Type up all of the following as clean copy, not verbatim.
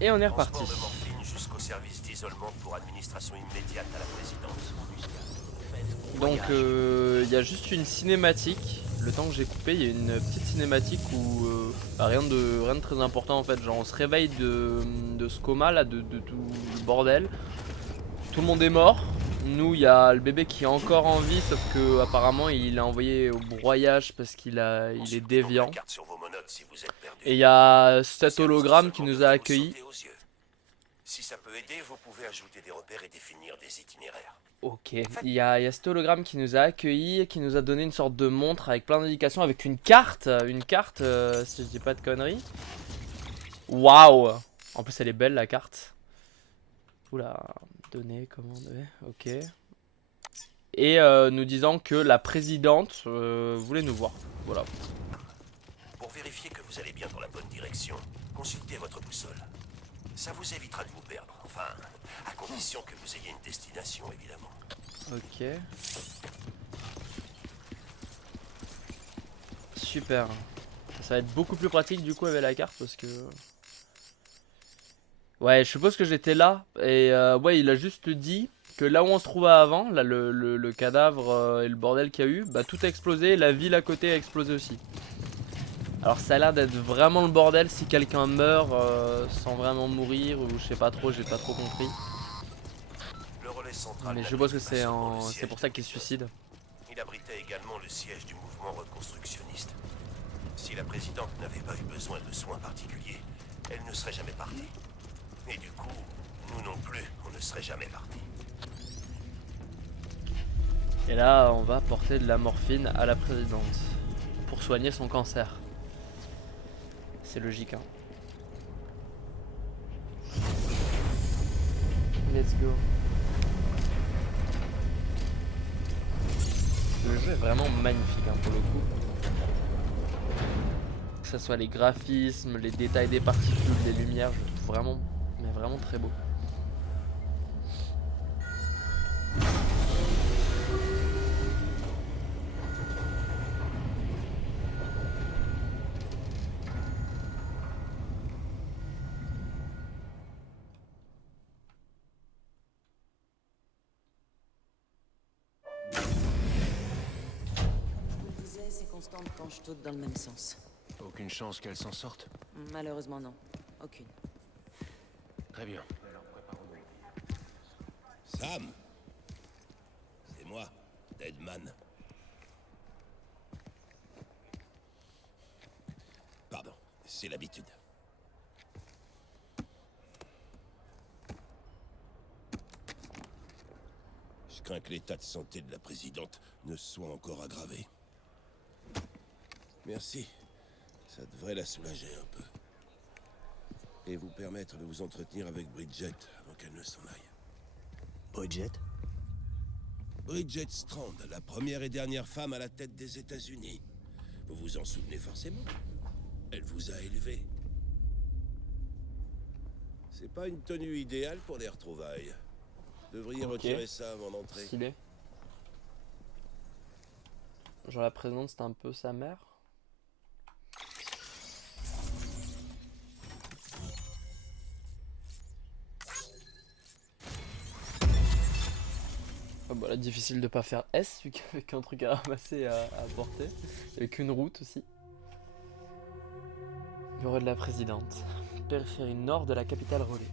Et on est reparti. Transport de morphine jusqu'au service d'isolement pour administration immédiate à la présidente. Donc il y a juste une cinématique. Le temps que j'ai coupé, il y a une petite cinématique où bah, rien de très important en fait. Genre on se réveille de ce coma là, de tout le bordel. Tout le monde est mort. Nous, il y a le bébé qui est encore en vie, sauf que apparemment il est envoyé au broyage parce il est Consultez donc la déviant. carte sur vos monotes si vous êtes perdu. Et il y a Le cet service hologramme qui d'isolement nous a devrait vous accueillis. sauter aux yeux. Si ça peut aider, vous pouvez ajouter des repères et définir des itinéraires. Ok, il y a cet hologramme qui nous a accueillis et qui nous a donné une sorte de montre avec plein d'indications, avec une carte, si je dis pas de conneries. Waouh! En plus elle est belle la carte. Oula, données, commande, ouais, ok. Et nous disant que la présidente voulait nous voir. Voilà. Pour vérifier que vous allez bien dans la bonne direction, consultez votre boussole. Ça vous évitera de vous perdre. Enfin, à condition que vous ayez une destination, évidemment. Ok. Super. Ça va être beaucoup plus pratique du coup avec la carte parce que... Ouais, je suppose que j'étais là. Et ouais, il a juste dit que là où on se trouvait avant, là le cadavre et le bordel qu'il y a eu, bah tout a explosé et la ville à côté a explosé aussi. Alors ça a l'air d'être vraiment le bordel si quelqu'un meurt sans vraiment mourir ou je sais pas trop, j'ai pas trop compris. Le relais central Mais je suppose que n'abrite pas seulement le c'est siège pour de ça qu'il se Bridges. suicide. Il abritait également le siège du mouvement reconstructionniste. Si la présidente n'avait pas eu besoin de soins particuliers, elle ne serait jamais partie. Et du coup, nous non plus, on ne serait jamais partis. Et là, on va porter de la morphine à la présidente pour soigner son cancer. C'est logique, hein. Let's go. Le jeu est vraiment magnifique hein, pour le coup. Que ce soit les graphismes, les détails des particules, les lumières, je trouve vraiment, mais vraiment très beau. Je vous le disais, ces constantes penchent toutes dans le même sens. Aucune chance qu'elle s'en sorte. Malheureusement non. Aucune. Très bien. Sam, c'est moi, Deadman. Pardon, c'est l'habitude. Je crains que l'état de santé de la présidente ne soit encore aggravé. Merci. Ça devrait la soulager un peu. Et vous permettre de vous entretenir avec Bridget avant qu'elle ne s'en aille. Bridget? Bridget Strand, la première et dernière femme à la tête des États-Unis. Vous vous en souvenez forcément. Elle vous a élevé. C'est pas une tenue idéale pour les retrouvailles. Devriez Ok. retirer ça avant d'entrer. Stylé. Genre la présidente c'était un peu sa mère. Ah bah là difficile de pas faire S vu qu'il n'y avait qu'un truc à ramasser à porter. Il n'y avait qu'une route aussi. Bureau de la présidente. Périphérie nord de la capitale Relais.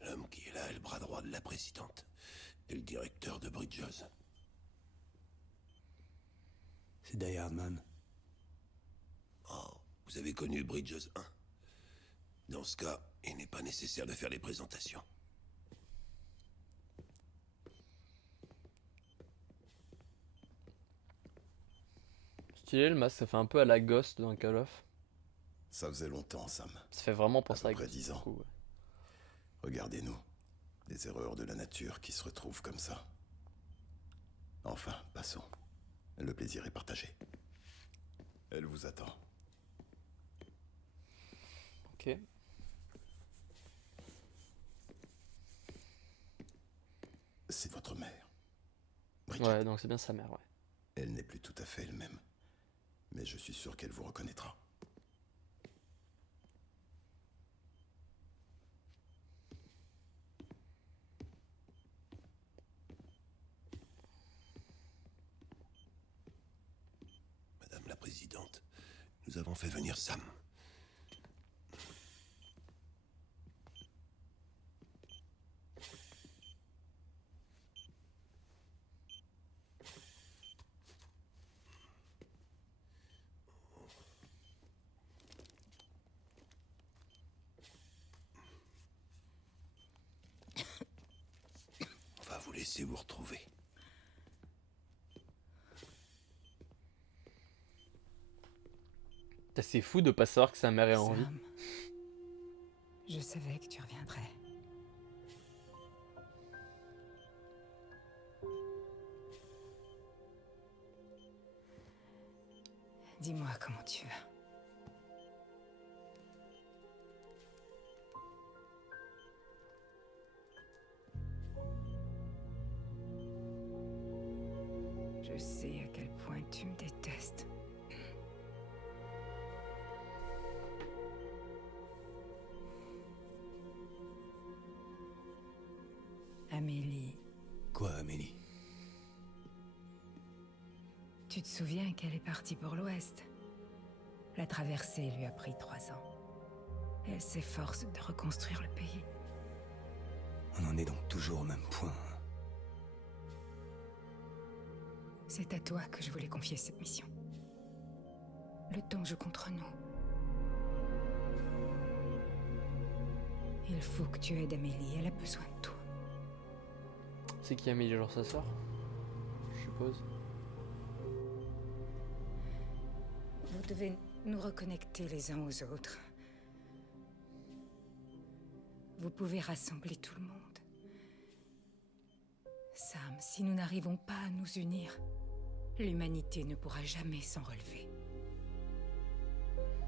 L'homme qui est là est le bras droit de la présidente. Et le directeur de Bridges. C'est Die Hardman. Oh, vous avez connu Bridges 1. Dans ce cas, il n'est pas nécessaire de faire les présentations. Stylé le masque, ça fait un peu à la Ghost dans Call of. Ça faisait longtemps, Sam. Ça fait vraiment À penser peu à près Ghost. 10 ans. Du coup, ouais. Regardez-nous. Des erreurs de la nature qui se retrouvent comme ça. Enfin, passons. Le plaisir est partagé. Elle vous attend. Ok. C'est votre mère. Bridget. Ouais, donc c'est bien sa mère, ouais. Elle n'est plus tout à fait elle-même. Mais je suis sûr qu'elle vous reconnaîtra. Madame la Présidente, nous avons fait venir Sam. On va vous laisser vous retrouver. C'est fou de pas savoir que sa mère est en vie. Sam, je savais que tu reviendrais. Dis-moi comment tu vas. Je sais à quel point tu me détestes. Amélie, Quoi, Amélie? tu te souviens qu'elle est partie pour l'Ouest? La traversée lui a pris 3 ans. Elle s'efforce de reconstruire le pays. On en est donc toujours au même point. Hein. C'est à toi que je voulais confier cette mission. Le temps joue contre nous. Il faut que tu aides Amélie, elle a besoin de toi. C'est qui Amélie, genre sa sœur? Je suppose. Vous devez nous reconnecter les uns aux autres. Vous pouvez rassembler tout le monde. Sam, si nous n'arrivons pas à nous unir, l'humanité ne pourra jamais s'en relever.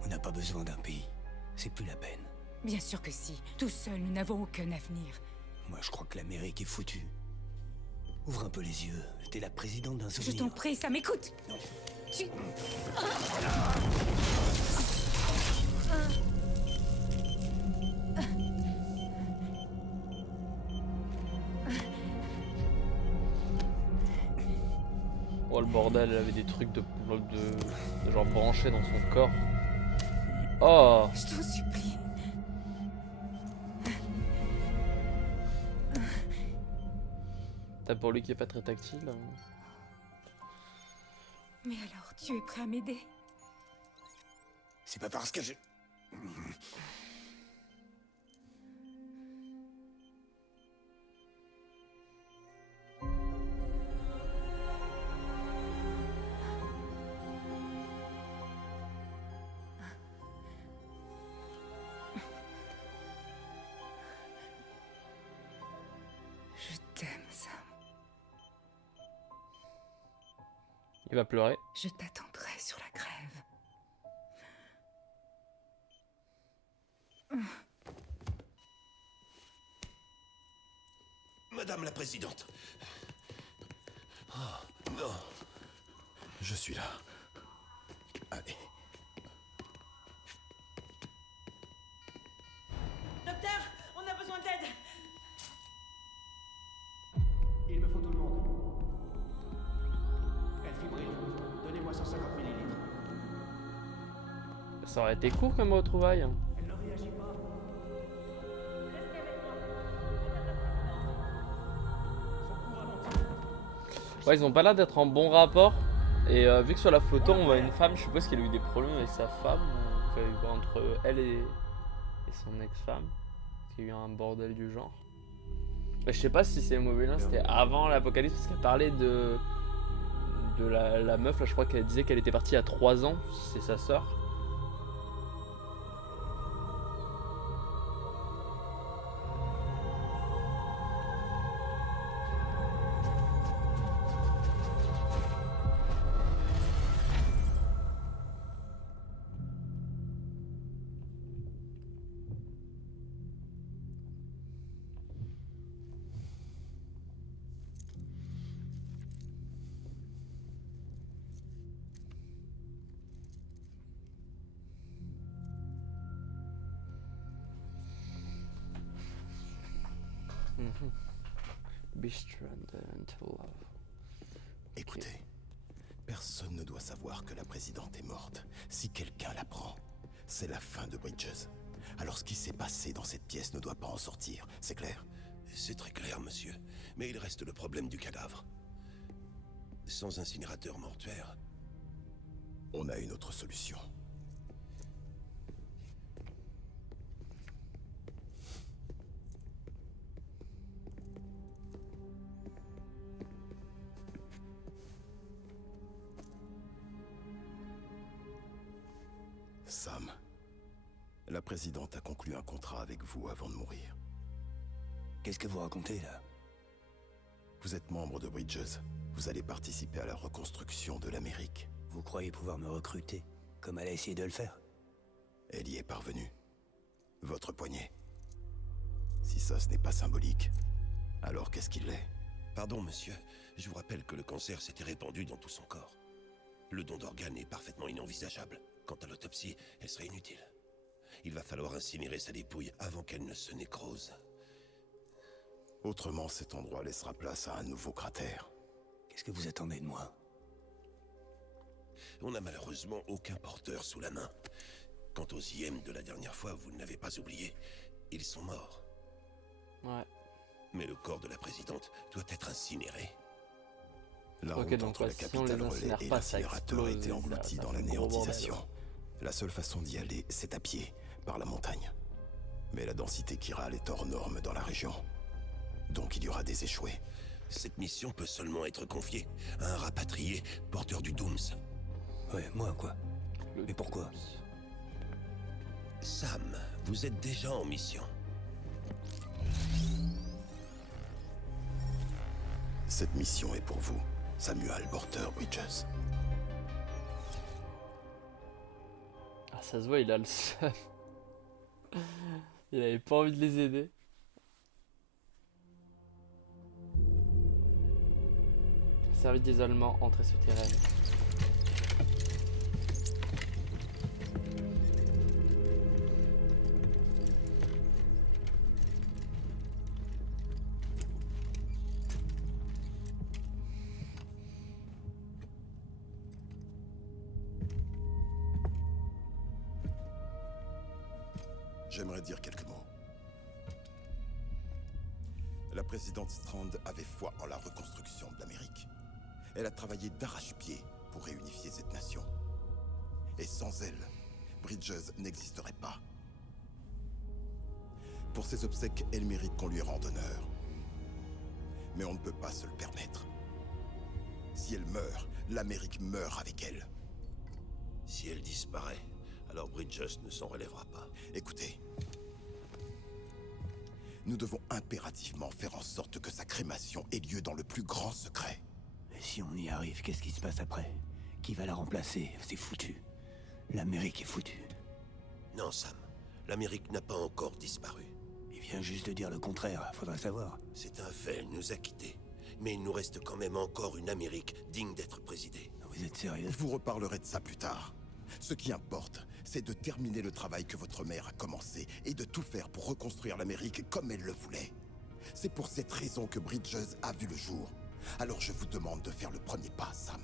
On n'a pas besoin d'un pays. C'est plus la peine. Bien sûr que si. Tout seul, nous n'avons aucun avenir. Moi, je crois que l'Amérique est foutue. Ouvre un peu les yeux. T'es la présidente d'un Je souvenir. t'en prie, Sam, écoute. Tu... Oh le bordel, elle avait des trucs de genre branchés dans son corps. Oh, Je t'en supplie. t'as pour lui qui est pas très tactile. Hein. Mais alors, tu es prêt à m'aider? C'est pas parce que je... Je t'aime, Sam. Il va pleurer. Je t'attendrai sur la grève. Madame la Présidente. Oh, non. Je suis là. Allez. Docteur, on a besoin d'aide. Il me faut tout le monde. Elle fibrille. Donnez-moi 150 millilitres. Ça aurait été court comme retrouvaille. Hein. Elle ne réagit pas. Ouais, ils ont pas l'air d'être en bon rapport. Et vu que sur la photo on voit une femme, je suppose qu'elle a eu des problèmes avec sa femme. Enfin, entre elle et son ex-femme. Il y a eu un bordel du genre. Mais je sais pas si c'est mauvais là, c'était avant l'apocalypse parce qu'elle parlait de la meuf là, je crois qu'elle disait qu'elle était partie à 3 ans, c'est sa sœur. Be strong until love. Écoutez, personne ne doit savoir que la présidente est morte. Si quelqu'un l'apprend, c'est la fin de Bridges. Alors ce qui s'est passé dans cette pièce ne doit pas en sortir, c'est clair? C'est très clair, monsieur. Mais il reste le problème du cadavre. Sans incinérateur mortuaire, On a une autre solution. Sam, la présidente a conclu un contrat avec vous avant de mourir. Qu'est-ce que vous racontez, là? Vous êtes membre de Bridges. Vous allez participer à la reconstruction de l'Amérique. Vous croyez pouvoir me recruter, comme elle a essayé de le faire? Elle y est parvenue. Votre poignet. Si ça, ce n'est pas symbolique, alors qu'est-ce qu'il l'est? pardon, monsieur. Je vous rappelle que le cancer s'était répandu dans tout son corps. Le don d'organes est parfaitement inenvisageable. Quant à l'autopsie, elle serait inutile. Il va falloir incinérer sa dépouille avant qu'elle ne se nécrose. Autrement, cet endroit laissera place à un nouveau cratère. Qu'est-ce que vous attendez de moi? On n'a malheureusement aucun porteur sous la main. Quant aux IM de la dernière fois, vous ne l'avez pas oublié. Ils sont morts. Ouais. Mais le corps de la présidente doit être incinéré. La Ok, route donc entre la si on les capitale relais incinère et pas, ça l'incinérateur a explose, été englouti ça dans fait la un gros néantisation. bordel. La seule façon d'y aller, c'est à pied, par la montagne. Mais la densité chirale est hors norme dans la région. Donc il y aura des échoués. Cette mission peut seulement être confiée à un rapatrié porteur du Dooms. Ouais, moi, quoi? Mais pourquoi? Sam, vous êtes déjà en mission. Cette mission est pour vous, Samuel Porter Bridges. Ah, ça se voit, il a le seum. Il avait pas envie de les aider. Service d'isolement, entrée souterraine. J'aimerais dire quelques mots. La présidente Strand avait foi en la reconstruction de l'Amérique. Elle a travaillé d'arrache-pied pour réunifier cette nation. Et sans elle, Bridges n'existerait pas. Pour ses obsèques, elle mérite qu'on lui rende honneur. Mais on ne peut pas se le permettre. Si elle meurt, l'Amérique meurt avec elle. Si elle disparaît, alors Bridges ne s'en relèvera pas. Écoutez, nous devons impérativement faire en sorte que sa crémation ait lieu dans le plus grand secret. Et si on y arrive, qu'est-ce qui se passe après? Qui va la remplacer? C'est foutu. L'Amérique est foutue. Non, Sam. L'Amérique n'a pas encore disparu. Il vient juste de dire le contraire, faudrait savoir. C'est un fait, elle nous a quittés. Mais il nous reste quand même encore une Amérique digne d'être présidée. Vous êtes sérieux? Vous reparlerez de ça plus tard. Ce qui importe, c'est de terminer le travail que votre mère a commencé et de tout faire pour reconstruire l'Amérique comme elle le voulait. C'est pour cette raison que Bridges a vu le jour. Alors je vous demande de faire le premier pas, Sam,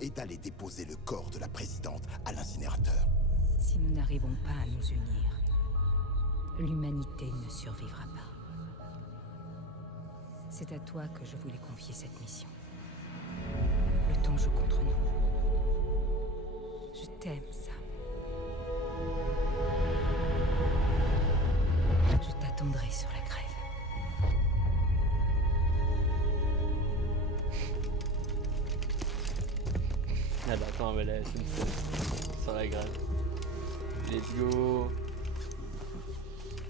et d'aller déposer le corps de la présidente à l'incinérateur. Si nous n'arrivons pas à nous unir, l'humanité ne survivra pas. C'est à toi que je voulais confier cette mission. Le temps joue contre nous. Je t'aime, Sam. Je t'attendrai sur la grève. Ah bah attends, mais là, c'est une scène sur la grève. Let's go.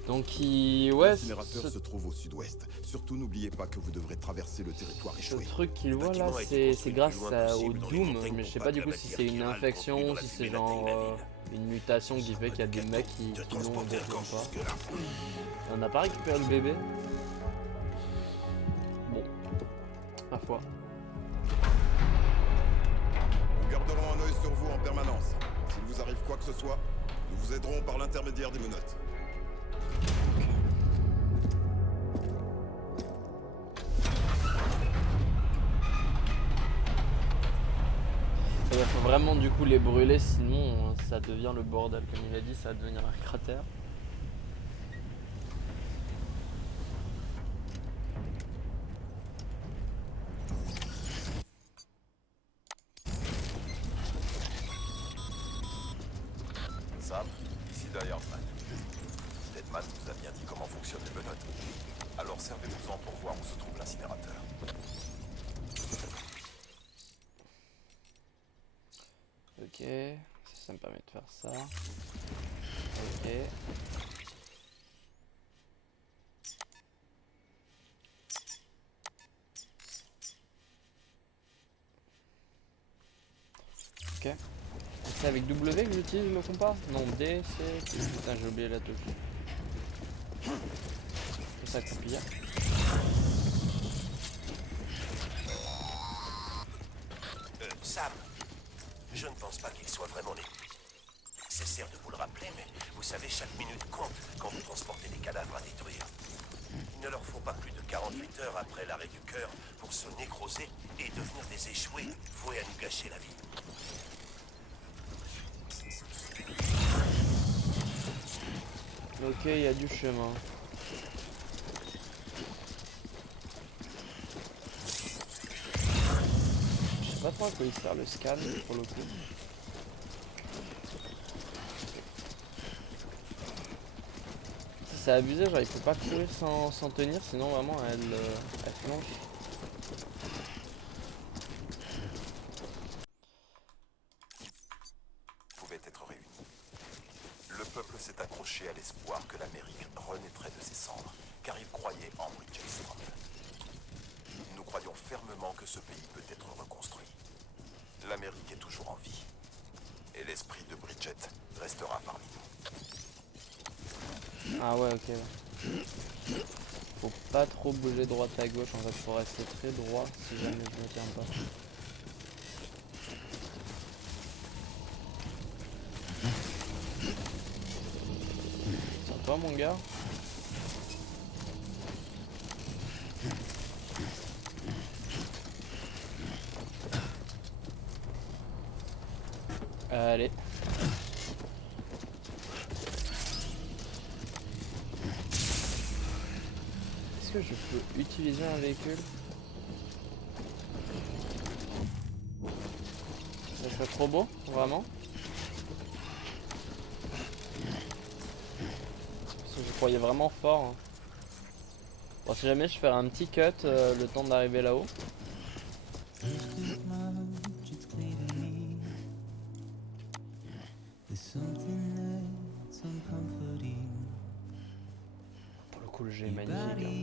Donc ouais, L'incinérateur se trouve au sud-ouest. Surtout n'oubliez pas que vous devrez traverser le territoire ce échoué. truc qu'il voit là, bâtiment a été c'est construit grâce le plus loin au possible dans les Doom, montagnes mais pour je sais pas pas que du la coup si matière c'est une chirale infection, contenue dans si la c'est fumée genre n'atteigne la ville. une mutation qui fait qu'il y a des mecs qui de l'ont transporter d'autres un corps l'ont pas. jusque-là. On n'a pas récupéré le bébé. Bon, ma foi. Nous garderons un œil sur vous en permanence. S'il vous arrive quoi que ce soit, nous vous aiderons par l'intermédiaire des menottes. Faut vraiment du coup les brûler, sinon ça devient le bordel. Comme il a dit, ça va devenir un cratère. Sam, ici Direman. Deadman vous a bien dit comment fonctionnent les menottes. Alors servez-vous-en pour voir où se trouve l'incinérateur. Ok, ça me permet de faire ça. Ok. Ok. C'est avec W que j'utilise le compas? Non, D, C. Putain, j'ai oublié la touche. C'est ça que pire. Sam, je ne pense pas qu'il soit vraiment nécessaire de vous le rappeler, mais vous savez, chaque minute compte quand vous transportez des cadavres à détruire. Il ne leur faut pas plus de 48 heures après l'arrêt du cœur pour se nécroser et devenir des échoués voués à nous gâcher la vie. Ok, il y a du chemin. Je sais pas trop à quoi il sert le scan pour le coup. C'est abusé, genre il faut pas courir sans tenir, sinon vraiment elle flanche. Pouvait être réunis. Le peuple s'est accroché à l'espoir que l'Amérique renaîtrait de ses cendres, car il croyait en Bridgestone. Nous croyons fermement que ce pays peut être reconstruit. L'Amérique est toujours en vie, et l'esprit de Bridget restera parmi nous. Ah ouais, ok. Faut pas trop bouger droite à gauche, en fait faut rester très droit si jamais je me tiens pas. Tiens-toi mon gars. Allez. Est-ce que je peux utiliser un véhicule? Ça serait trop beau, vraiment. Parce que je croyais vraiment fort. Hein. Bon, si jamais je fais un petit cut le temps d'arriver là-haut. Pour le coup, le jeu est magnifique. Hein.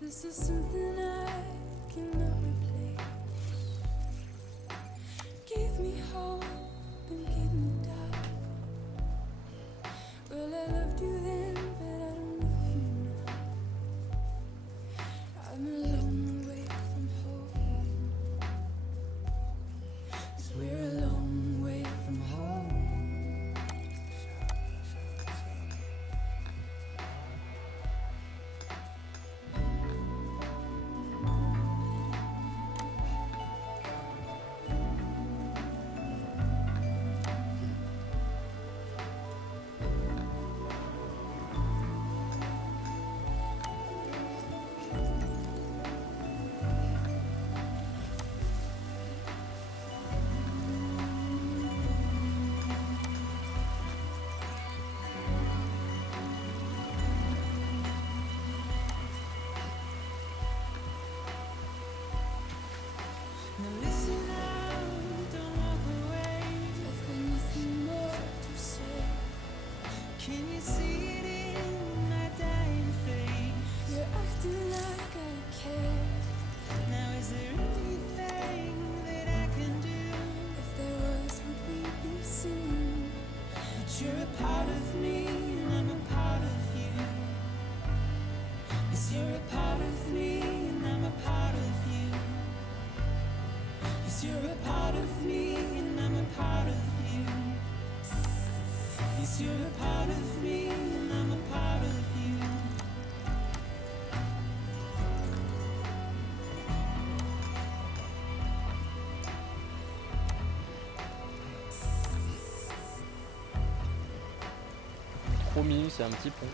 This is something I cannot replace. Give me hope and give me doubt. Well, I loved you then, but I don't love you now. I'm a long way from home. 'Cause we're a long way from home. You're a part of me and I'm a part of you. Yes, you're a part of me and I'm a part of you. Yes, you're a part of me and I'm a part of you. Yes, you're a part of me and I'm a part of you. Trop mignon, c'est un petit pont.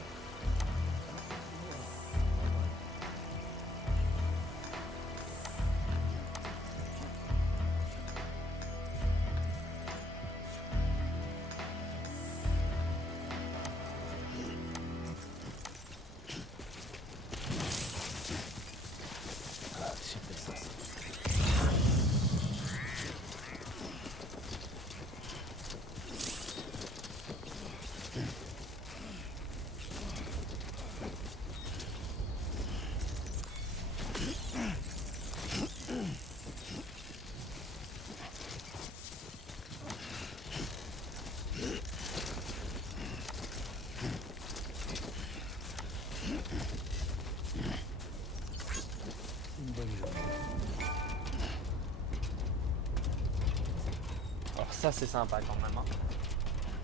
Alors ça c'est sympa quand même. Hein.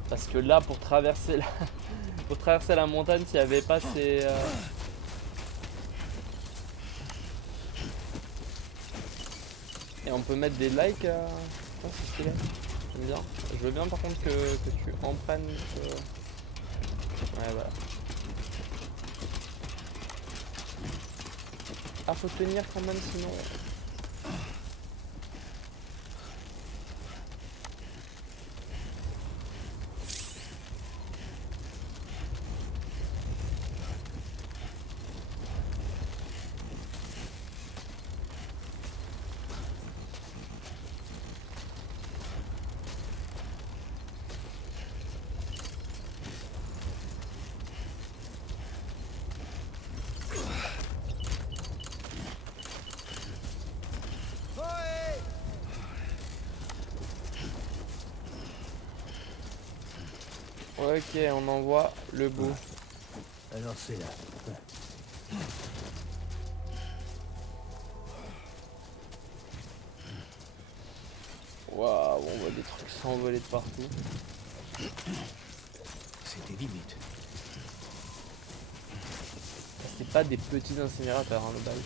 Parce que là pour traverser la, pour traverser la montagne, s'il n'y avait pas ces... Et on peut mettre des likes. Oh, c'est stylé. J'aime bien. Je veux bien par contre que tu en prennes. Ouais voilà. Ah faut tenir quand même sinon. Ok, on envoie le bout. Alors c'est là. Waouh, on voit des trucs s'envoler de partout. C'était limite. C'est pas des petits incinérateurs, hein, le bail.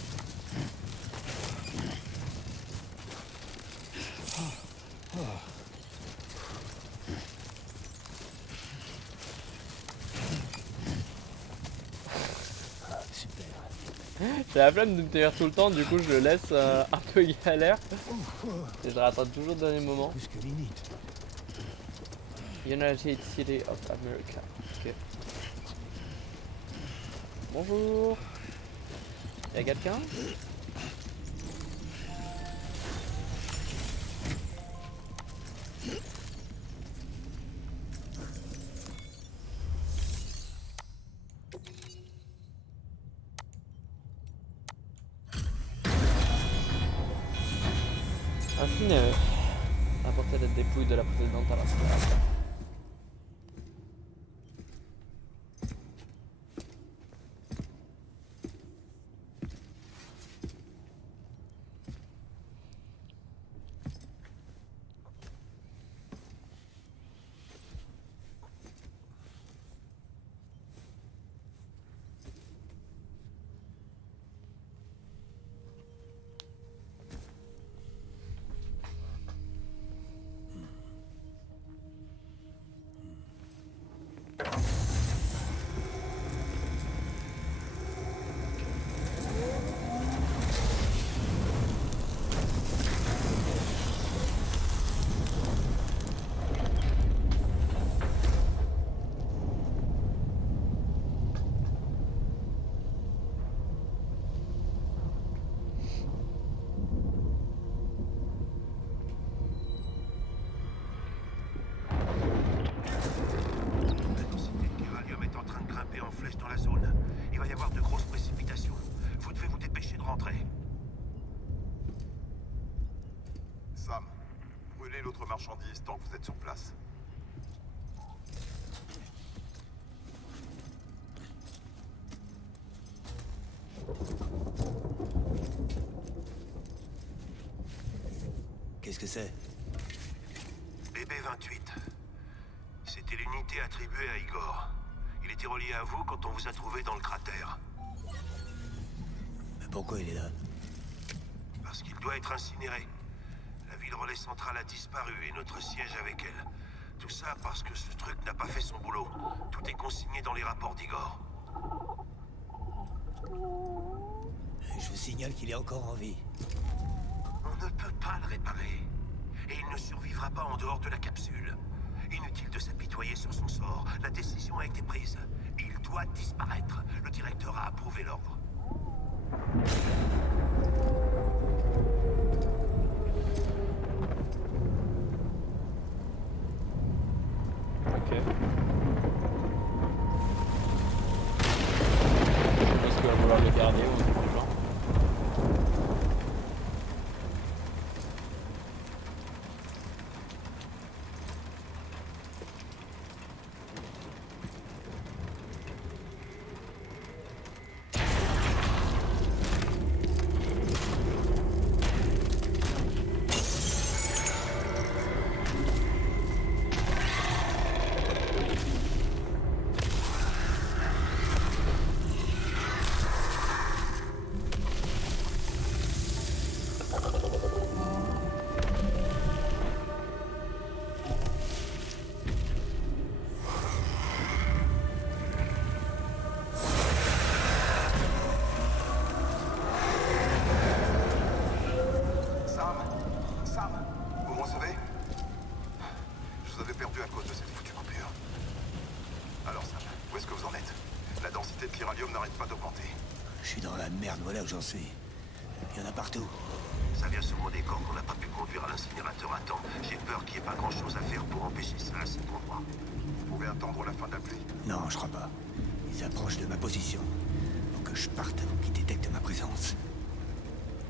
J'ai la flemme de me tenir tout le temps, du coup je le laisse un peu galère. Et je rattrape toujours le dernier moment. Plus que limite. United City of America. Ok. Bonjour. Y'a quelqu'un? Incinéré. Apporter la dépouille de la présidente à l'incinérateur. qu'est-ce que c'est? BB-28. C'était l'unité attribuée à Igor. Il était relié à vous quand on vous a trouvé dans le cratère. Mais pourquoi il est là? Parce qu'il doit être incinéré. La ville relais centrale a disparu et notre siège avec elle. Tout ça parce que ce truc n'a pas fait son boulot. Tout est consigné dans les rapports d'Igor. Je vous signale qu'il est encore en vie. On ne peut pas le réparer. Et il ne survivra pas en dehors de la capsule. Inutile de s'apitoyer sur son sort. La décision a été prise. Il doit disparaître. Le directeur a approuvé l'ordre. Ok. Je pense qu'il va vouloir le garder ou un truc du genre. Sam, vous me recevez? Je vous avais perdu à cause de cette foutue coupure. Alors Sam, où est-ce que vous en êtes? La densité de l'iralium n'arrête pas d'augmenter. Je suis dans la merde, voilà où j'en suis. Il y en a partout. Ça vient sûrement des corps qu'on n'a pas pu conduire à l'incinérateur à temps. J'ai peur qu'il n'y ait pas grand-chose à faire pour empêcher ça à cet endroit. Vous pouvez attendre la fin de la pluie? Non, je crois pas. Ils approchent de ma position. Faut que je parte avant qu'ils détectent ma présence.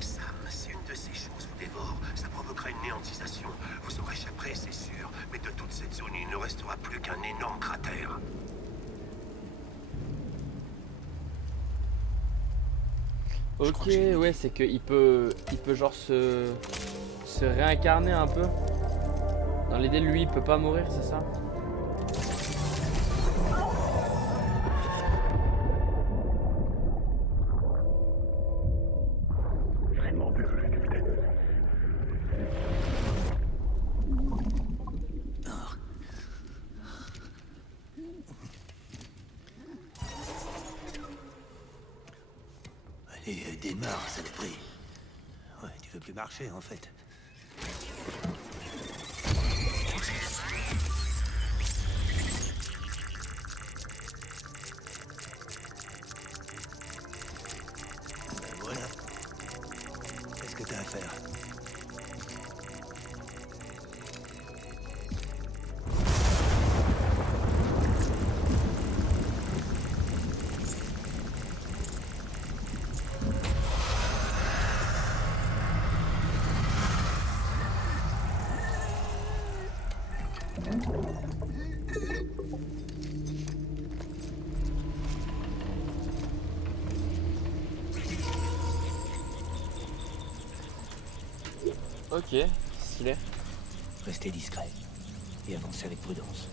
Sam, si une de ces choses vous dévore, ça provoquera une néantisation. Vous en réchapperez, c'est sûr. Mais de toute cette zone, il ne restera plus qu'un énorme cratère. Ok, ouais, c'est qu'il peut genre se réincarner un peu. Dans l'idée, lui, il peut pas mourir, c'est ça? Vraiment désolé, capitaine. Allez, démarre, saloperie. Ouais, tu veux plus marcher, en fait. Ben voilà. Qu'est-ce que t'as à faire? Ok, stylé. Restez discret. Et avancez avec prudence.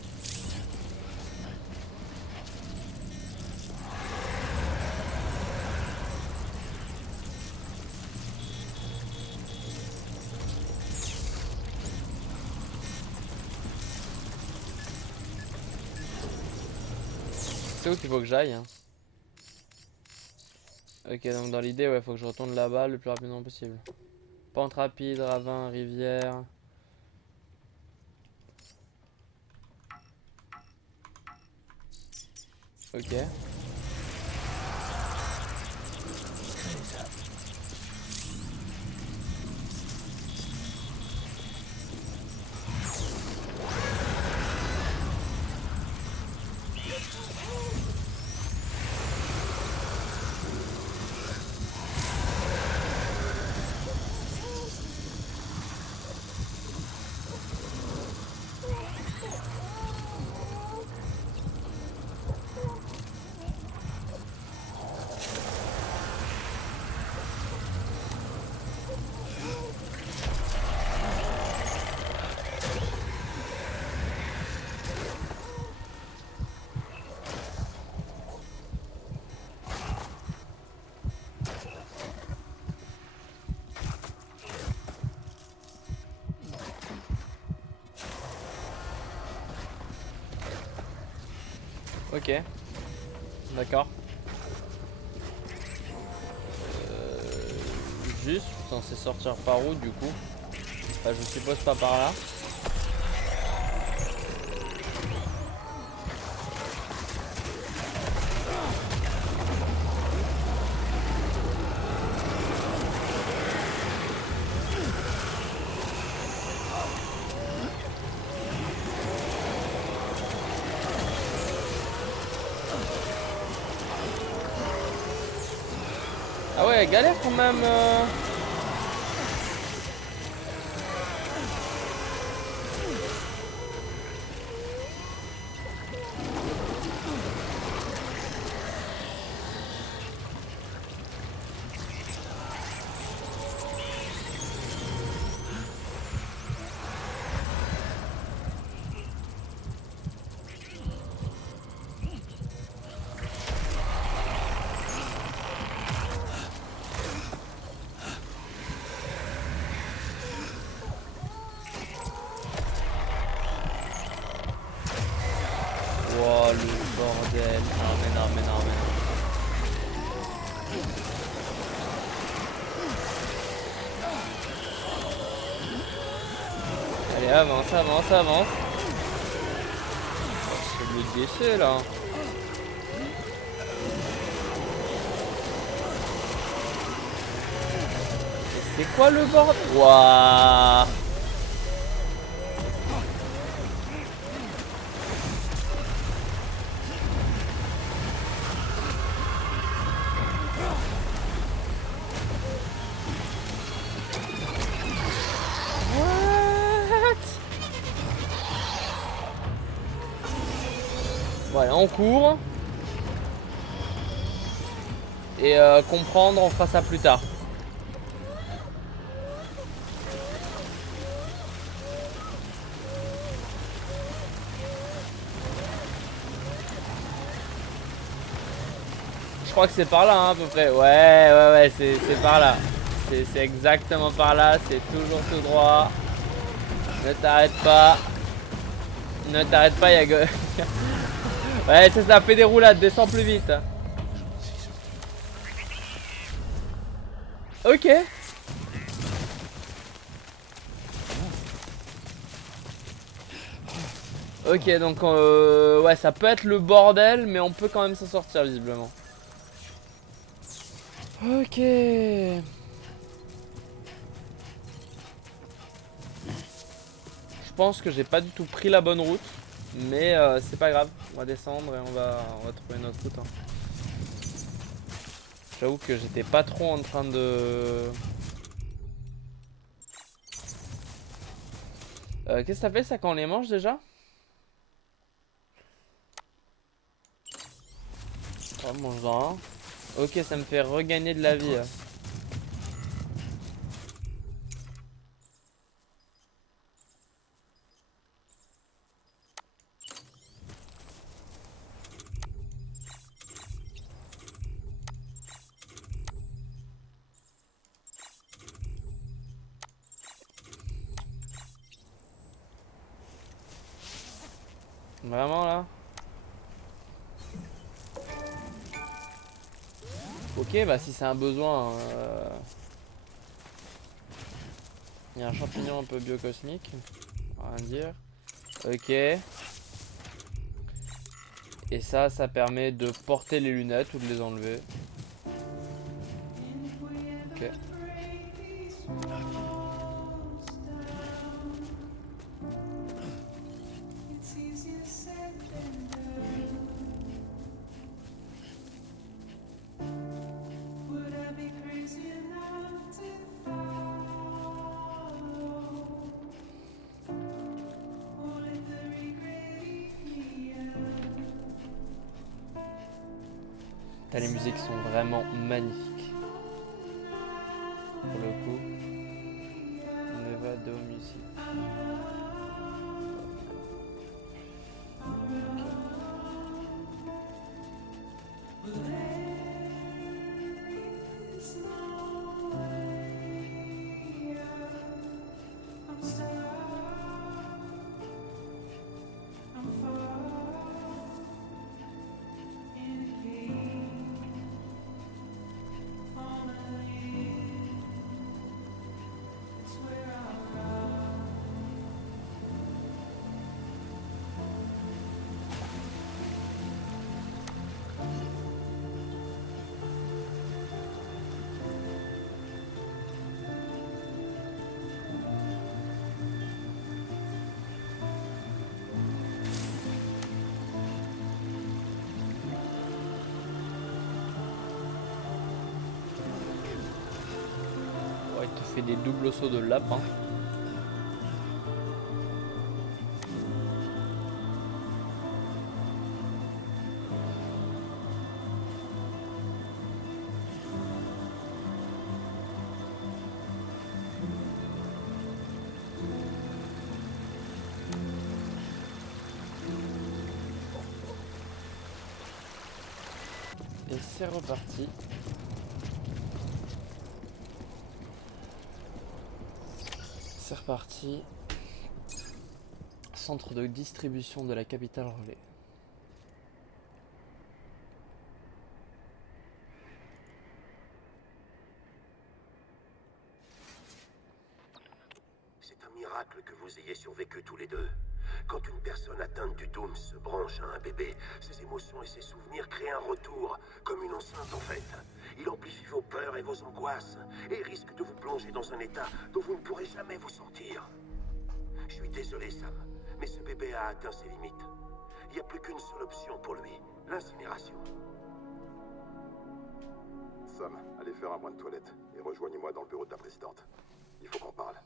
C'est où qu'il faut que j'aille hein? Ok, donc dans l'idée, ouais, faut que je retourne là-bas le plus rapidement possible. Pente rapide, ravin, rivière. Ok. Ok. D'accord. Juste, censé sortir par où du coup? Enfin, je suppose pas par là. Ah ouais, galère quand même. Oh le bordel. Non mais non mais non mais non. Allez avance, avance, avance. C'est le décès là. C'est quoi le bordel? Waouh. Voilà, on court. Et comprendre, on fera ça plus tard. Je crois que c'est par là hein, à peu près. Ouais, c'est par là. C'est exactement par là, c'est toujours tout droit. Ne t'arrête pas. Ne t'arrête pas, Yago. Ouais, c'est ça, fait des roulades, descends plus vite. Ok. Ok, donc ouais, ça peut être le bordel, mais on peut quand même s'en sortir visiblement. Ok. Je pense que j'ai pas du tout pris la bonne route, mais c'est pas grave. On va descendre et on va trouver notre route. Hein. J'avoue que j'étais pas trop en train de... Qu'est-ce que ça fait ça quand on les mange déjà? Oh, mange-en un. Ok, ça me fait regagner de la vie. Vraiment là? Ok, bah si c'est un besoin... Il y a un champignon un peu biocosmique. Rien dire. Ok. Et ça permet de porter les lunettes ou de les enlever. Ok. Les musiques sont vraiment magnifiques. Pour le coup. Nevado Music. fait des doubles sauts de lapin. Et c'est reparti. C'est reparti. Centre de distribution de la capitale relais. C'est un miracle que vous ayez survécu tous les deux. Quand une personne atteinte du Doom se branche à un bébé, ses émotions et ses souvenirs créent un retour, comme une enceinte en fait. Il amplifie vos peurs et vos angoisses, et risque de vous plonger dans un état dont vous ne pourrez jamais vous sortir. Je suis désolé, Sam, mais ce bébé a atteint ses limites. Il n'y a plus qu'une seule option pour lui, l'incinération. Sam, allez faire un point de toilette et rejoignez-moi dans le bureau de la présidente. Il faut qu'on parle.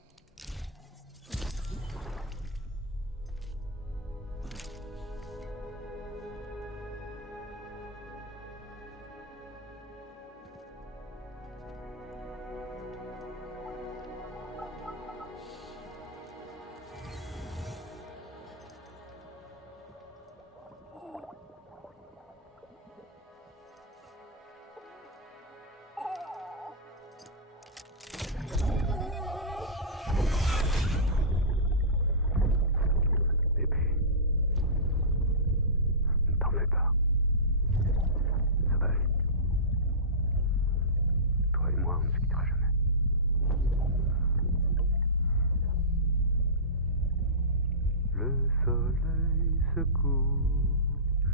se couche,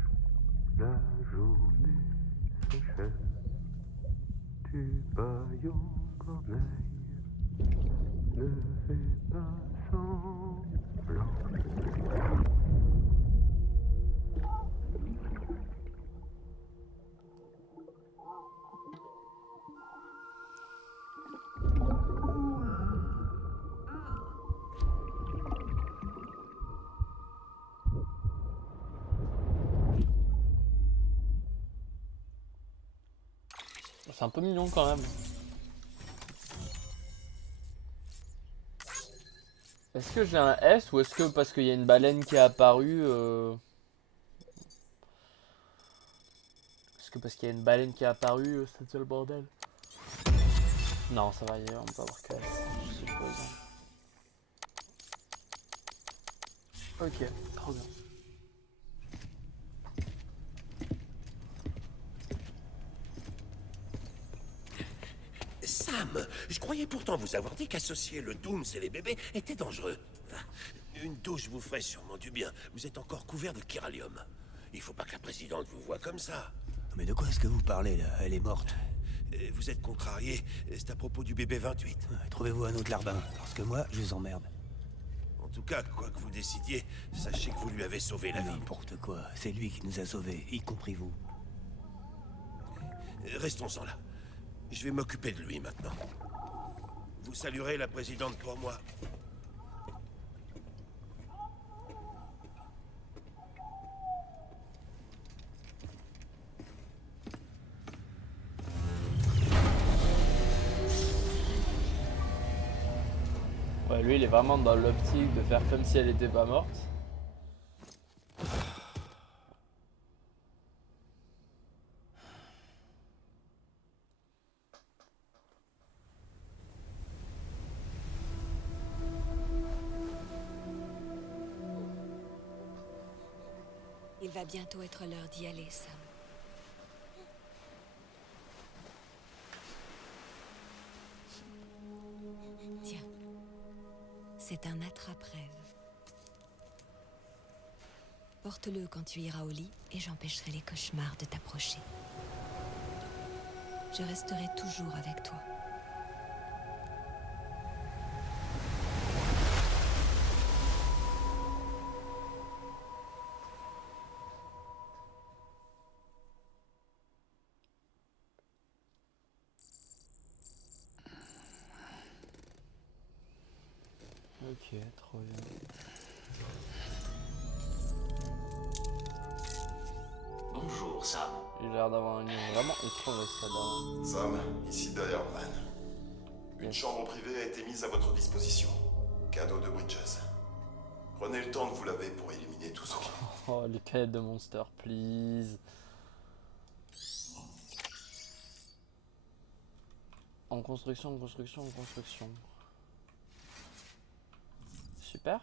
la journée s'achève, tu bailles en corneille, ne fais pas semblant. C'est un peu mignon quand même. Est-ce que j'ai un S ou est-ce que parce qu'il y a une baleine qui est apparue Est-ce que parce qu'il y a une baleine qui est apparue, c'est ça le bordel? Non, ça va, on peut avoir que S, je suppose. Ok, trop bien. Sam, je croyais pourtant vous avoir dit qu'associer le Dooms et les bébés était dangereux. Une douche vous ferait sûrement du bien. Vous êtes encore couvert de chiralium. Il faut pas que la présidente vous voie comme ça. Mais de quoi est-ce que vous parlez, là? Elle est morte. Vous êtes contrarié. C'est à propos du bébé 28. Trouvez-vous un autre larbin, parce que moi, je vous emmerde. En tout cas, quoi que vous décidiez, sachez que vous lui avez sauvé la vie. N'importe quoi. C'est lui qui nous a sauvés, y compris vous. Restons-en là. Je vais m'occuper de lui maintenant. Vous saluerez la présidente pour moi. Ouais, lui il est vraiment dans l'optique de faire comme si elle était pas morte. Il va bientôt être l'heure d'y aller, Sam. Tiens, c'est un attrape-rêve. Porte-le quand tu iras au lit et j'empêcherai les cauchemars de t'approcher. Je resterai toujours avec toi. Ok, trop bien. Bonjour, Sam. Il a l'air d'avoir une ligne vraiment étrange ça là. Sam, ici Direman. Une chambre privée a été mise à votre disposition. Cadeau de Bridges. Prenez le temps que vous l'avez pour éliminer tout ce qui... Oh, les canettes de Monster, please. En construction, en construction, en construction. Super.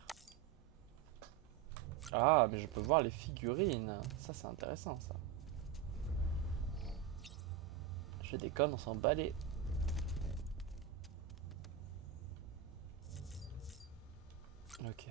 Ah, mais je peux voir les figurines. Ça, c'est intéressant, ça. Je déconne, on s'en bat les... Ok.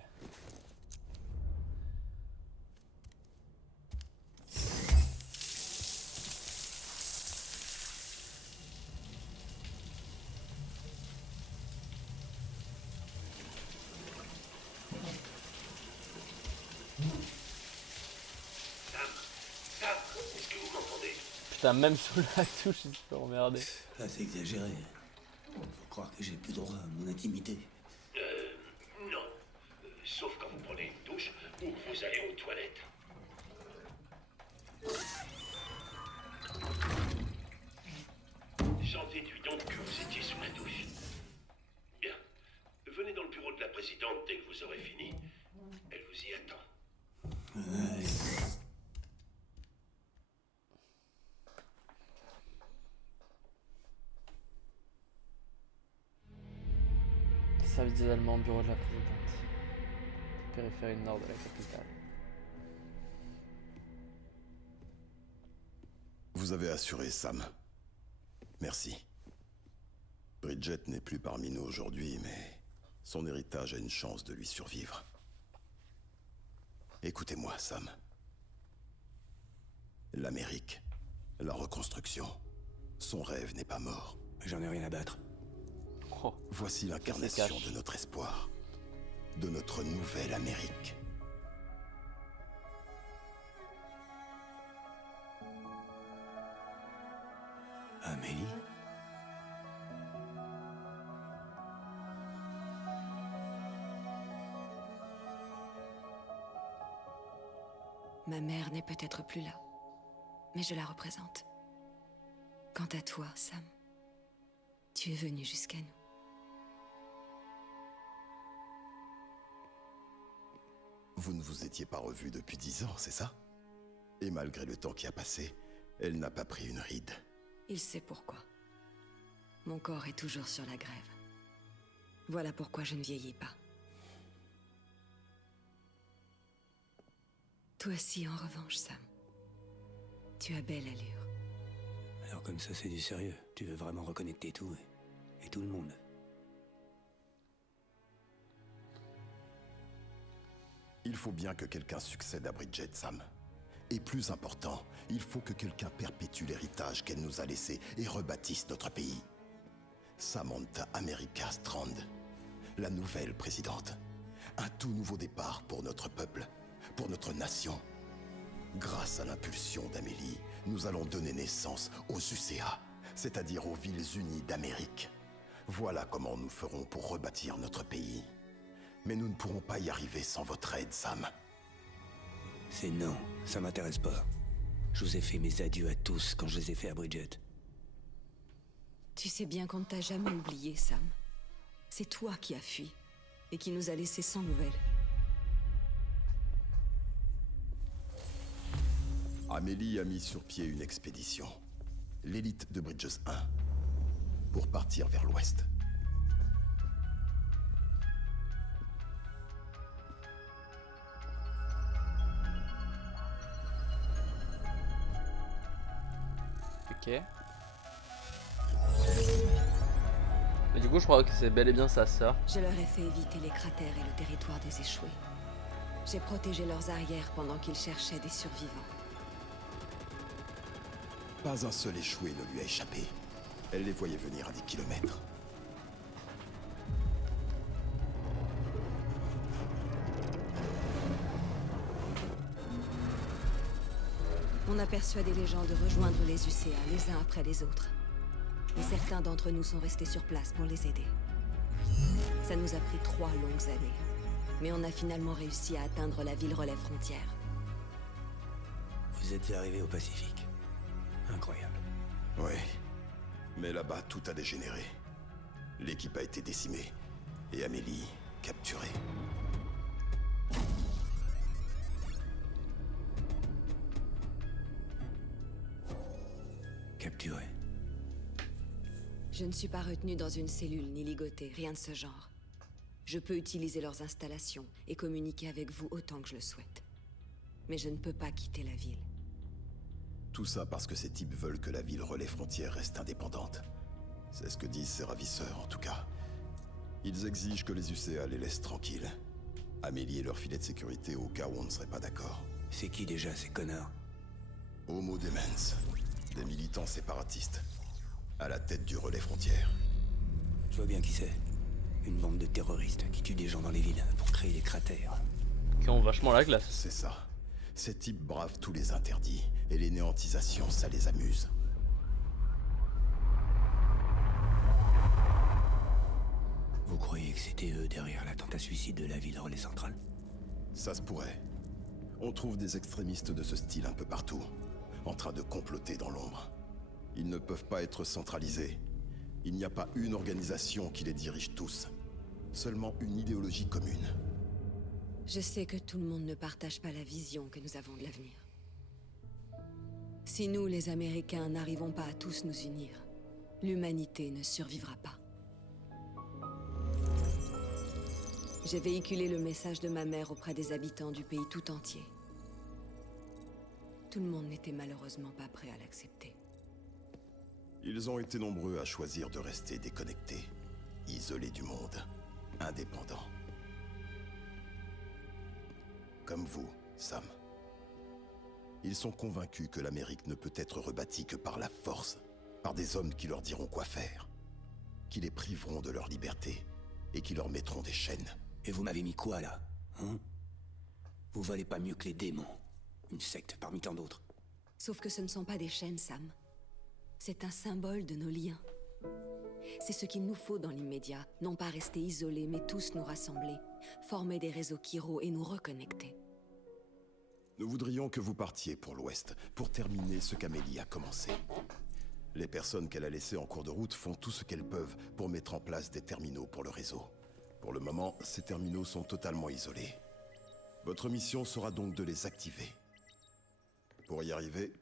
Est-ce que vous m'entendez? Putain, même sous la touche, il se fait emmerder. Là, c'est exagéré. Faut croire que j'ai plus droit à mon intimité. Non. Sauf quand vous prenez une douche ou que vous allez aux toilettes. J'en déduis donc que vous étiez sous la douche. Bien. Venez dans le bureau de la présidente dès que vous aurez fini. Elle vous y attend. Service des Allemands, bureau de la présidente. Périphérie nord de la capitale. Vous avez assuré, Sam. Merci. Bridget n'est plus parmi nous aujourd'hui, mais son héritage a une chance de lui survivre. Écoutez-moi, Sam. L'Amérique, la reconstruction, son rêve n'est pas mort. J'en ai rien à battre. Oh, voici l'incarnation de notre espoir, de notre nouvelle Amérique. Amélie? Ma mère n'est peut-être plus là, mais je la représente. Quant à toi, Sam, tu es venu jusqu'à nous. Vous ne vous étiez pas revus depuis 10 ans, c'est ça? Et malgré le temps qui a passé, elle n'a pas pris une ride. Il sait pourquoi. Mon corps est toujours sur la grève. Voilà pourquoi je ne vieillis pas. Toi aussi, en revanche, Sam. Tu as belle allure. Alors comme ça, c'est du sérieux. Tu veux vraiment reconnecter tout et tout le monde. Il faut bien que quelqu'un succède à Bridget, Sam. Et plus important, il faut que quelqu'un perpétue l'héritage qu'elle nous a laissé et rebâtisse notre pays. Samantha America Strand, la nouvelle présidente. Un tout nouveau départ pour notre peuple, pour notre nation. Grâce à l'impulsion d'Amélie, nous allons donner naissance aux UCA, c'est-à-dire aux Villes Unies d'Amérique. Voilà comment nous ferons pour rebâtir notre pays. Mais nous ne pourrons pas y arriver sans votre aide, Sam. C'est non, ça m'intéresse pas. Je vous ai fait mes adieux à tous quand je les ai fait à Bridget. Tu sais bien qu'on ne t'a jamais oublié, Sam. C'est toi qui as fui, et qui nous a laissés sans nouvelles. Amélie a mis sur pied une expédition, l'élite de Bridges 1, pour partir vers l'ouest. Ok. Mais du coup, je crois que c'est bel et bien sa sœur. Je leur ai fait éviter les cratères et le territoire des échoués. J'ai protégé leurs arrières pendant qu'ils cherchaient des survivants. Pas un seul échoué ne lui a échappé. Elle les voyait venir à des kilomètres. On a persuadé les gens de rejoindre les UCA les uns après les autres. Et certains d'entre nous sont restés sur place pour les aider. Ça nous a pris 3 longues années. Mais on a finalement réussi à atteindre la ville relais frontière. Vous êtes arrivé au Pacifique. Incroyable. Ouais. Mais là-bas, tout a dégénéré. L'équipe a été décimée. Et Amélie, capturée. Capturé. Je ne suis pas retenue dans une cellule ni ligotée, rien de ce genre. Je peux utiliser leurs installations et communiquer avec vous autant que je le souhaite. Mais je ne peux pas quitter la ville. Tout ça parce que ces types veulent que la ville relais frontière reste indépendante. C'est ce que disent ces ravisseurs, en tout cas. Ils exigent que les UCA les laissent tranquilles. Amélie et leur filet de sécurité au cas où on ne serait pas d'accord. C'est qui déjà, ces connards? Homo Demens. Des militants séparatistes. À la tête du relais frontière. Je vois bien qui c'est. Une bande de terroristes qui tuent des gens dans les villes pour créer des cratères. Qui ont vachement la classe. C'est ça. Ces types bravent tous les interdits. Et les néantisations, ça les amuse. Vous croyez que c'était eux derrière l'attentat suicide de la ville relais centrale? Ça se pourrait. On trouve des extrémistes de ce style un peu partout, en train de comploter dans l'ombre. Ils ne peuvent pas être centralisés. Il n'y a pas une organisation qui les dirige tous. Seulement une idéologie commune. Je sais que tout le monde ne partage pas la vision que nous avons de l'avenir. Si nous, les Américains, n'arrivons pas à tous nous unir, l'humanité ne survivra pas. J'ai véhiculé le message de ma mère auprès des habitants du pays tout entier. Tout le monde n'était malheureusement pas prêt à l'accepter. Ils ont été nombreux à choisir de rester déconnectés, isolés du monde, indépendants. Comme vous, Sam. Ils sont convaincus que l'Amérique ne peut être rebâtie que par la force, par des hommes qui leur diront quoi faire, qui les priveront de leur liberté et qui leur mettront des chaînes. Et vous m'avez mis quoi, là? Hein? Vous valez pas mieux que les démons. Une secte parmi tant d'autres. Sauf que ce ne sont pas des chaînes, Sam. C'est un symbole de nos liens. C'est ce qu'il nous faut dans l'immédiat. Non pas rester isolés, mais tous nous rassembler. Former des réseaux chiro et nous reconnecter. Nous voudrions que vous partiez pour l'Ouest, pour terminer ce qu'Amélie a commencé. Les personnes qu'elle a laissées en cours de route font tout ce qu'elles peuvent pour mettre en place des terminaux pour le réseau. Pour le moment, ces terminaux sont totalement isolés. Votre mission sera donc de les activer. Pour y arriver,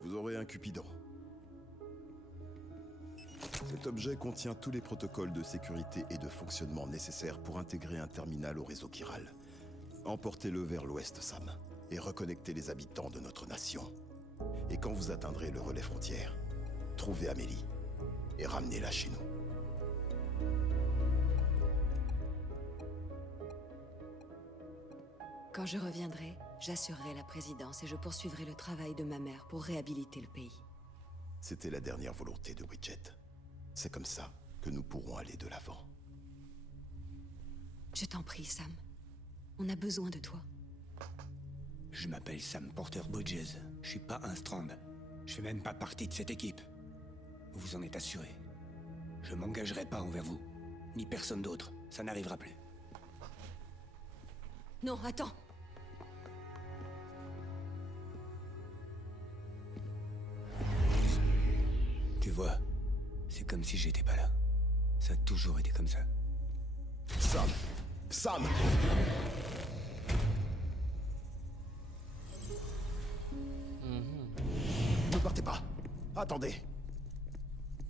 vous aurez un Cupidon. Cet objet contient tous les protocoles de sécurité et de fonctionnement nécessaires pour intégrer un terminal au réseau chiral. Emportez-le vers l'ouest, Sam, et reconnectez les habitants de notre nation. Et quand vous atteindrez le relais frontière, trouvez Amélie et ramenez-la chez nous. Quand je reviendrai, j'assurerai la présidence et je poursuivrai le travail de ma mère pour réhabiliter le pays. C'était la dernière volonté de Bridget. C'est comme ça que nous pourrons aller de l'avant. Je t'en prie, Sam. On a besoin de toi. Je m'appelle Sam Porter Bridges. Je suis pas un Strand. Je fais même pas partie de cette équipe. Vous vous en êtes assuré. Je m'engagerai pas envers vous. Ni personne d'autre. Ça n'arrivera plus. Non, attends. Tu vois, c'est comme si j'étais pas là. Ça a toujours été comme ça. Sam! Sam! Ne partez pas! Attendez!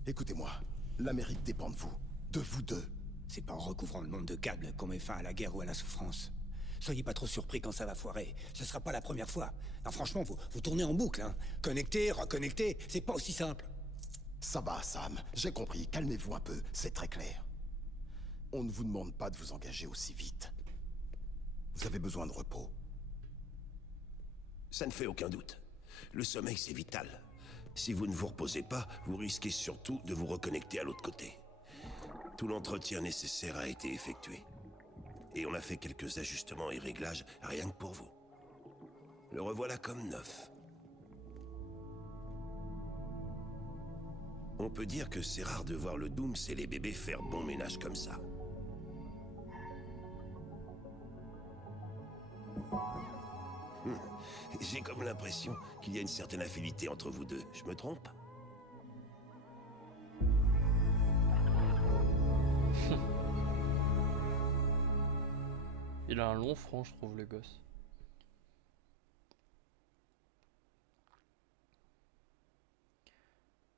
Écoutez-moi, l'Amérique dépend de vous. De vous deux. C'est pas en recouvrant le monde de câbles qu'on met fin à la guerre ou à la souffrance. Soyez pas trop surpris quand ça va foirer. Ce sera pas la première fois. Non, franchement, vous tournez en boucle, hein. Connecter, reconnecter, c'est pas aussi simple. Ça va, Sam. J'ai compris. Calmez-vous un peu. C'est très clair. On ne vous demande pas de vous engager aussi vite. Vous avez besoin de repos. Ça ne fait aucun doute. Le sommeil, c'est vital. Si vous ne vous reposez pas, vous risquez surtout de vous reconnecter à l'autre côté. Tout l'entretien nécessaire a été effectué. Et on a fait quelques ajustements et réglages rien que pour vous. Le revoilà comme neuf. On peut dire que c'est rare de voir le Dooms et les bébés faire bon ménage comme ça. J'ai comme l'impression qu'il y a une certaine affinité entre vous deux. Je me trompe? Il a un long front, je trouve, le gosse.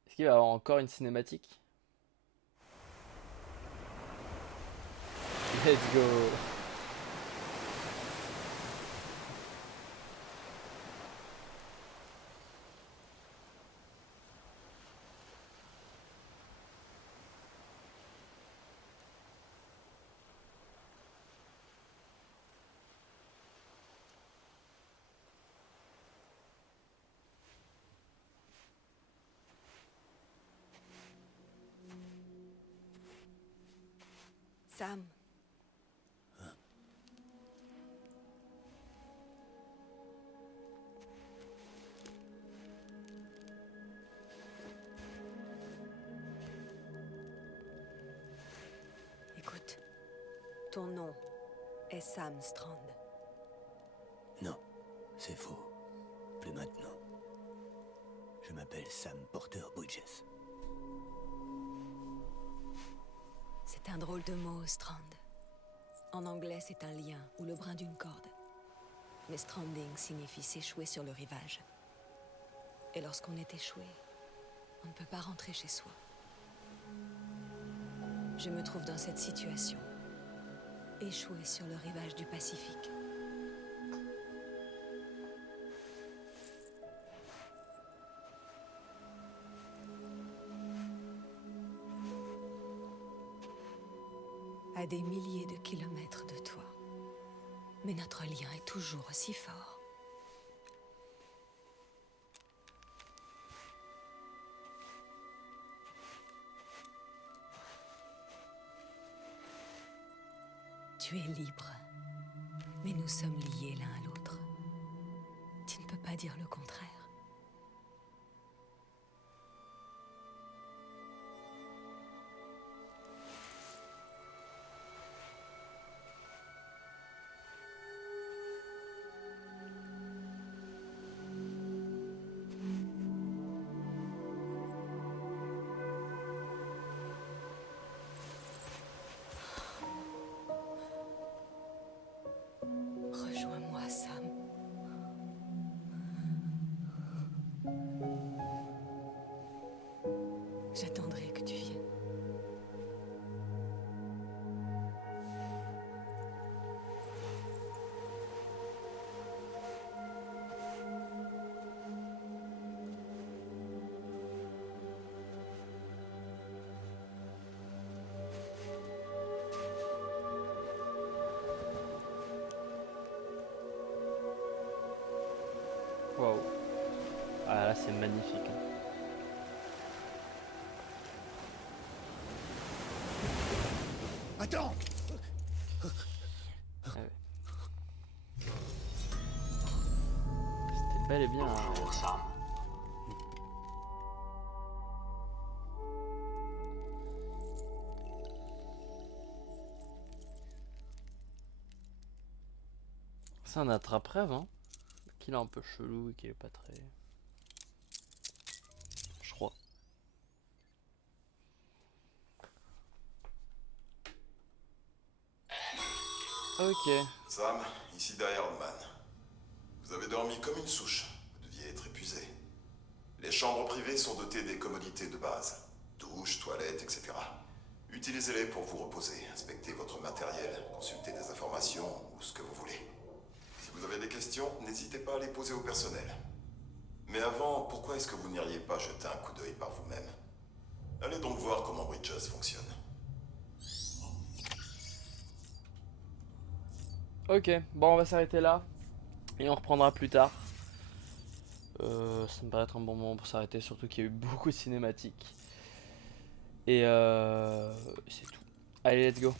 Est-ce qu'il va y avoir encore une cinématique? Let's go! Sam. Écoute, ton nom est Sam Strand. Non, c'est faux. Plus maintenant. Je m'appelle Sam Porter Bridges. C'est un drôle de mot, Strand. En anglais, c'est un lien ou le brin d'une corde. Mais stranding signifie s'échouer sur le rivage. Et lorsqu'on est échoué, on ne peut pas rentrer chez soi. Je me trouve dans cette situation, échouée sur le rivage du Pacifique. À des milliers de kilomètres de toi. Mais notre lien est toujours aussi fort. Tu es libre, mais nous sommes liés l'un à l'autre. Tu ne peux pas dire le contraire. Rejoins-moi, Sam. J'attendrai que tu viennes. Waouh. Ah là c'est magnifique. Hein. Attends! Ah ouais. C'était bel et bien. Bonjour, Sam. C'est un attrape-rêve, hein. Qu'il est un peu chelou et qu'il est pas très. Je crois. Ok. Sam, ici derrière Man. Vous avez dormi comme une souche. Vous deviez être épuisé. Les chambres privées sont dotées des commodités de base. Douche, toilettes, etc. Utilisez-les pour vous reposer, inspecter votre matériel, consulter des informations ou ce que vous voulez. Si vous avez des questions, n'hésitez pas à les poser au personnel. Mais avant, pourquoi est-ce que vous n'iriez pas jeter un coup d'œil par vous-même? Allez donc voir comment Bridges fonctionne. Ok, bon on va s'arrêter là. Et on reprendra plus tard. Ça me paraît être un bon moment pour s'arrêter, surtout qu'il y a eu beaucoup de cinématiques. Et c'est tout. Allez, let's go.